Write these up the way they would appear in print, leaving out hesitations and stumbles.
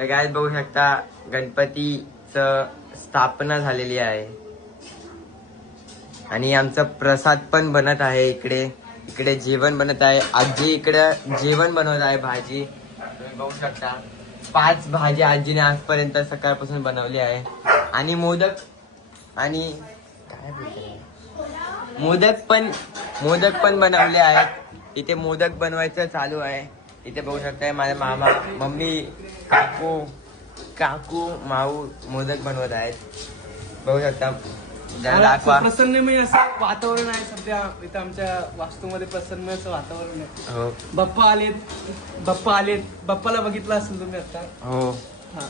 तर काय बघू शकता गणपतीचं स्थापना झालेली आहे आणि आमचा प्रसाद पण बनत आहे. इकडे जेवण बनत आहे. आजी इकडे जेवण बनवत आहे. भाजी तुम्ही बघू शकता 5 भाजी आजीने आजपर्यंत सकाळपासून बनवली आहे. आणि मोदक आणि काय मोदक पण बनवले आहेत. इथे मोदक बनवायचं चालू आहे. इथे बघू शकताय माझे मामा मम्मी काकू माऊ मोदक बनवत आहेत. बघू शकता दाखवा. प्रसन्नमय असं वातावरण आहे सध्या इथं आमच्या वास्तूमध्ये. प्रसन्न असं वातावरण आहे. हो बाप्पा आलेत. बाप्पाला बघितलं असेल तुम्ही आता. हो हा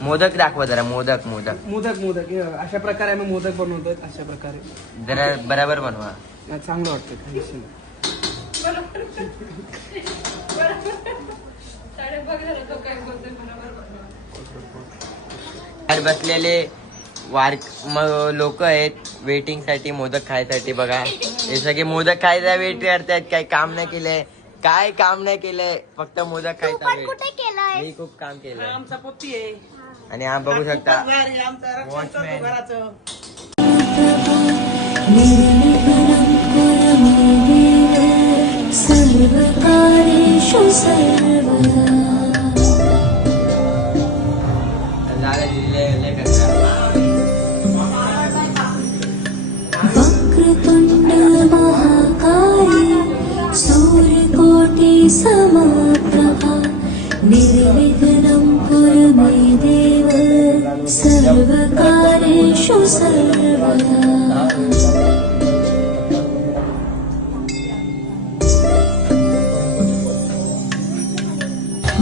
मोदक दाखवा जरा. मोदक मोदक अशा प्रकारे आम्ही मोदक बनवतोय. अशा प्रकारे जरा बरोबर बनवा. चांगलं वाटतं. बसलेले लोक आहेत वेटिंग साठी मोदक खायसाठी. बघा हे सगळे मोदक खायचा वेट करतायत. काही काम नाही केलंय. काय काम नाही केलंय. फक्त मोदक खायचा वेट. मी खूप काम केलंय. आमचा पोती आहे. आणि हा बघू शकता वक्रतुंड महाकाय सूर्यकोटि समप्रभा निर्विघ्नं कुरु मे देव सर्वकार्येषु सर्वदा.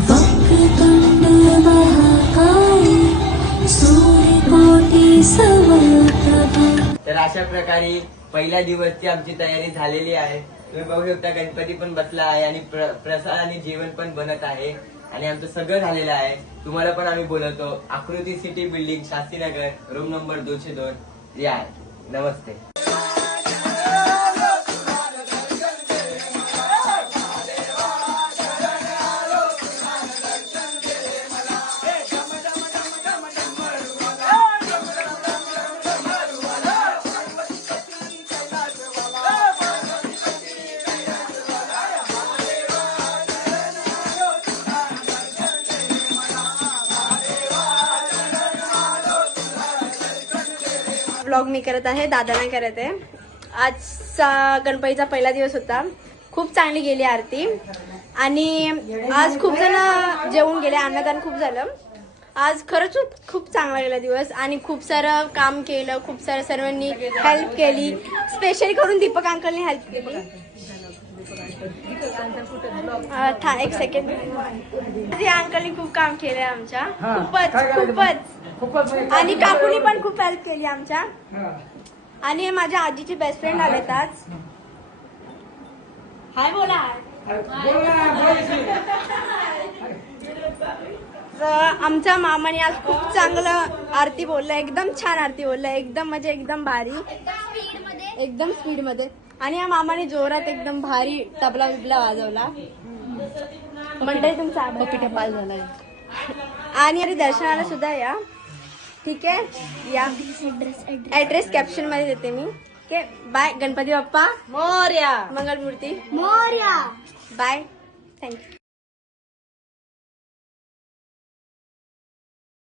वक्रतुंड महाकाय सूर्यकोटि समप्रभा. तर अशा प्रकारे पहिल्या दिवसची आमची तयारी झालेली आहे. तुम्ही बघू शकता गणपती पण बसला आहे आणि प्रसाद आणि जेवण पण बनत आहे आणि आमचं सगळं झालेलं आहे. तुम्हाला पण आम्ही बोलवतो आकृती city building Shastrinagar room number 202 या. नमस्ते. ब्लॉग मी करत आहे, दादा नाही करत आहे. आजचा गणपतीचा पहिला दिवस होता. खूप चांगली गेली आरती आणि आज खूप जण जेवून गेले. अन्नदान खूप झालं. आज खरंच खूप चांगला गेला दिवस आणि खूप सारं काम केलं. खूप सारं सर्वांनी हेल्प केली. स्पेशली करून दीपक अंकलनी हेल्प केली. एक सेकंड. अंकलनी खूप काम केलं आमच्या. खूपच आणि काकूनी पण खूप हेल्प केली आमच्या. आणि माझ्या आजीची बेस्ट फ्रेंड आलेत आज. हाय बोला. आमच्या मामाने आज खूप चांगलं आरती बोललं. एकदम छान आरती बोललं. एकदम म्हणजे एकदम भारी. एकदम स्पीड मध्ये. आणि या मामाने जोरात एकदम भारी तबला बिबला वाजवला. मंडळी तुमचा पिठा पाल झालाय. आणि दर्शनाला सुद्धा या. ठीक आहे या. ऍड्रेस कॅप्शन मध्ये देते मी. Okay bye. Ganpati Bappa Morya. Mangalmurti Morya. Bye. Thank you.